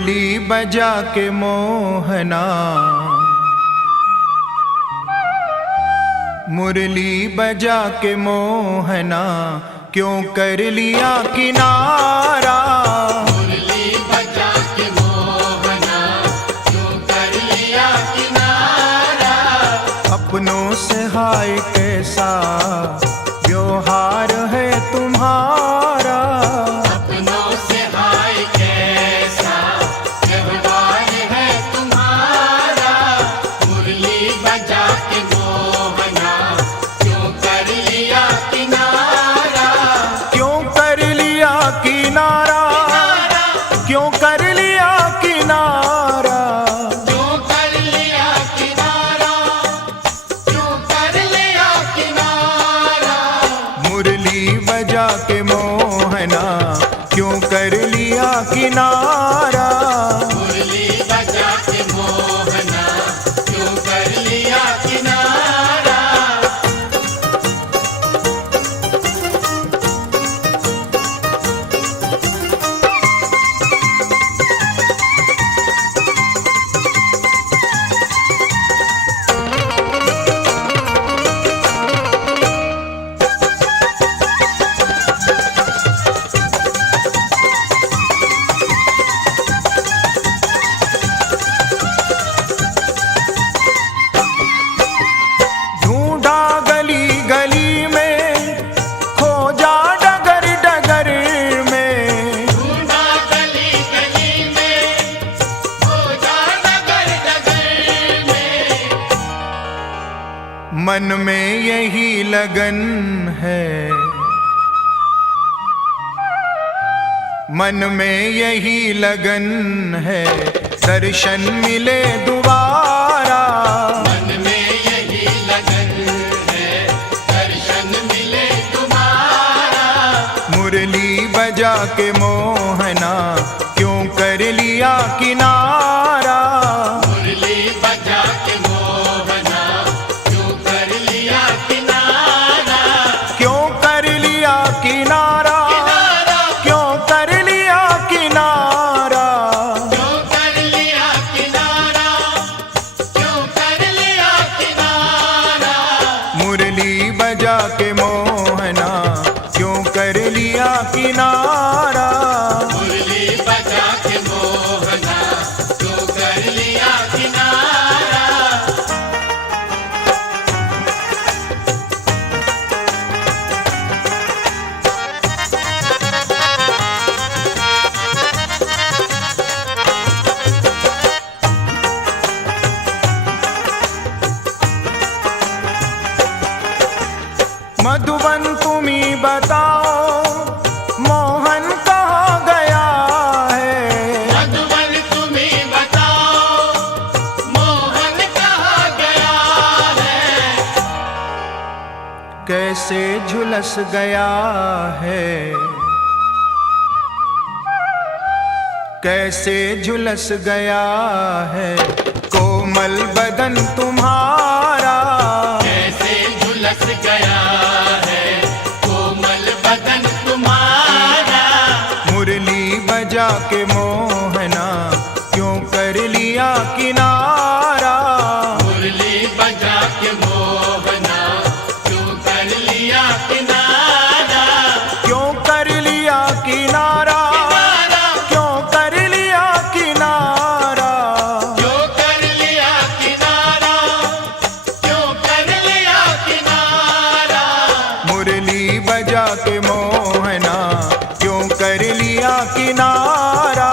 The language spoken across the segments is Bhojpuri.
मुरली बजा के मोहना, मुरली बजा के मोहना, क्यों कर लिया किनारा। मुरली बजा के मोहना, क्यों कर लिया किनारा। अपनों से हाय कैसा व्यवहार है तुम्हारा। अपनों से हाय कैसा व्यवहार है तुम्हारा। मुरली बजा के मोहना, क्यों कर लिया किनारा। क्यों कर लिया किनारा, क्यों कर लिया किनारा। क्यों कर लिया किनारा, क्यों कर लिया किनारा। मुरली बजा के मोहना, क्यों कर लिया किनारा। मुरली बजा के मोहना, क्यों कर लिया किनारा। ढूंढा गली गली में, खोजा डगर डगर में। ढूंढा गली गली में, खोजा डगर डगर में। मन में यही लगन है, मन में यही लगन है, दर्शन मिले दोबारा। मन में यही लगन है, दर्शन मिले तुम्हारा। मुरली बजा के मोहना, क्यों कर लिया किनारा। मुरली बजा के मोहना, क्यों कर लिया किनारा। क्यों कर लिया किनारा, क्यों कर लिया किनारा। क्यों कर लिया किनारा, क्यों कर लिया किनारा। मुरली बजा के मोहना, क्यों कर लिया किनारा। मुरली बजा के मोहना, क्यों कर लिया किनारा। मधुबन तुम्ही बताओ, मोहन कहाँ गया है। मधुबन तुम्ही बताओ, मोहन कहाँ गया है। कैसे झुलस गया है, कैसे झुलस गया है, कोमल बदन तुम्हारा। कैसे झुलस गया है, कोमल बदन तुम्हारा। मुरली बजा के मोहना, क्यों कर लिया किनारा। मुरली बजा के मोहना, क्यों कर लिया किनारा। क्यों कर लिया किनारा, क्यों कर लिया किनारा। क्यों कर लिया किनारा, क्यों कर लिया किनारा। मुरली बजा के मोहना, क्यों कर लिया किनारा।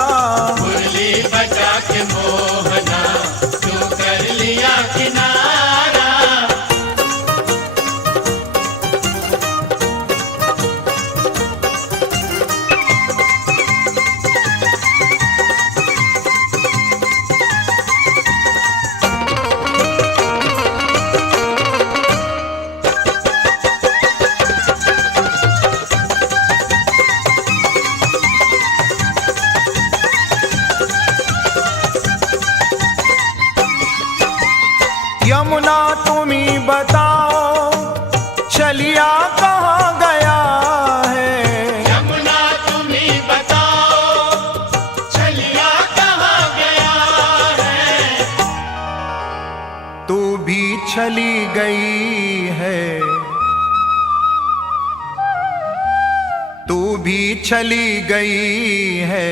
मुरली बजा के मोहना, क्यों कर लिया किनारा। चली गई है, तू भी चली गई है,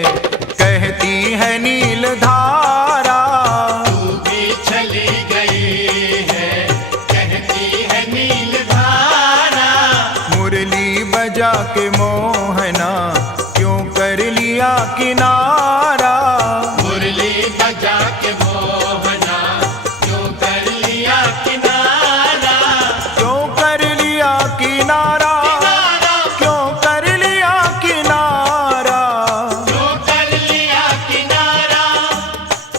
कहती है नील धारा। तू भी चली गई है, कहती है नील धारा। मुरली बजा के मोहना क्यों कर लिया किनारा। मुरली बजा के मोहना क्यों कर लिया किनारा। क्यों कर लिया किनारा, क्यों कर लिया किनारा। क्यों कर लिया किनारा,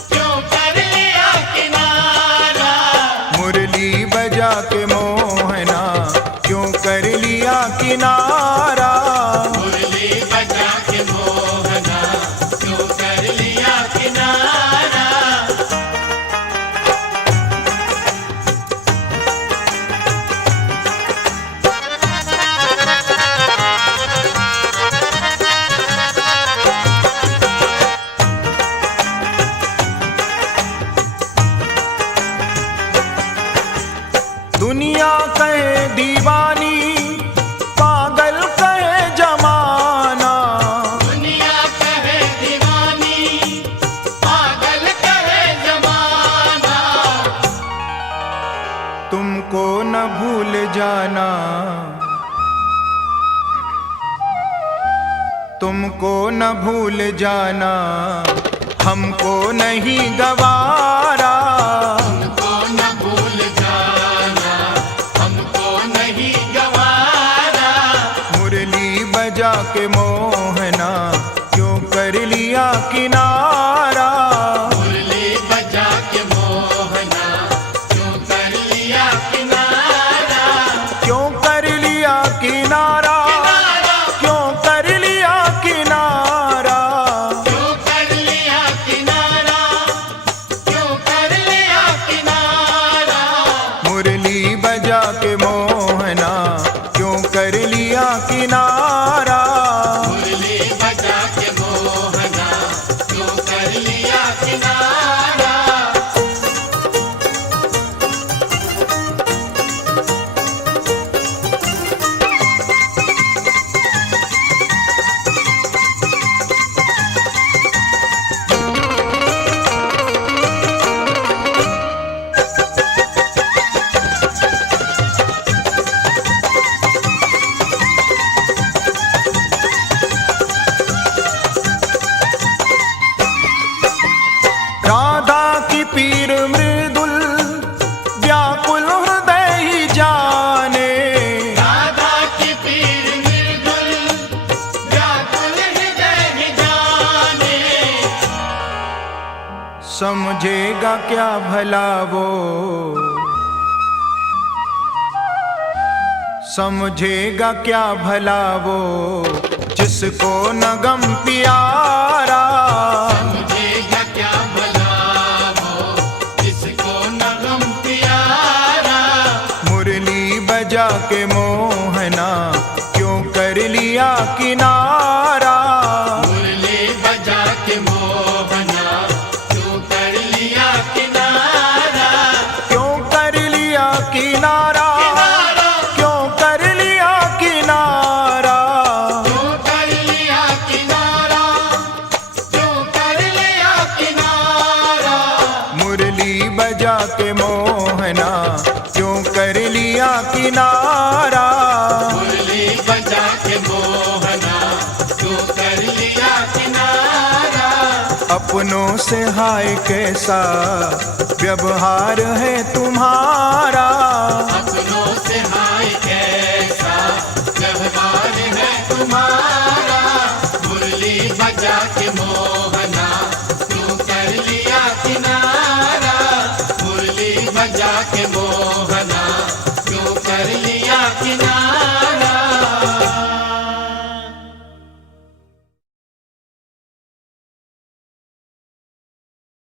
क्यों कर लिया किनारा। मुरली बजा के मोहना क्यों कर लिया किनारा। मुरली बजा के मोहना क्यों कर लिया किनारा। दुनिया कहे दीवानी, पागल कहे जमाना। दुनिया कहे दीवानी, पागल कहे जमाना। तुमको न भूल जाना, तुमको न भूल जाना, हमको नहीं गवारा। हमको न भूल जाना, हमको नहीं गवारा। मुरली बजा के मोहना क्यों कर लिया किनारा। मुरली बजा के मोहना क्यों कर लिया किनारा। क्यों कर लिया किनारा, क्यों कर लिया किनारा। क्यों कर लिया किनारा, क्यों कर लिया किनारा। मुरली बजा के मोहना क्यों कर लिया किनारा। मुरली बजा के मोहना क्यों कर लिया किनारा। राधा की पीर मृदुल व्याकुल हृदय ही जाने। राधा की पीर मृदुल व्याकुल हृदय ही जाने। समझेगा क्या भला वो, समझेगा क्या भला वो, जिसको न गम प्यारा। समझेगा क्या भला वो, जिसको न गम प्यारा। मुरली बजा के मोहना क्यों कर लिया किनारा। मुरली बजा के मोहना क्यों कर लिया किनारा। क्यों कर लिया किनारा, क्यों कर लिया किनारा। क्यों कर लिया किनारा, क्यों कर लिया किनारा। मुरली बजा के मोहना क्यों कर लिया किनारा। मुरली बजा के मोहना क्यों कर लिया किनारा। अपनों से हाय कैसा व्यवहार है तुम्हारा। अपनों से हाय कैसा व्यवहार है तुम्हारा। मुरली बजा के मोहना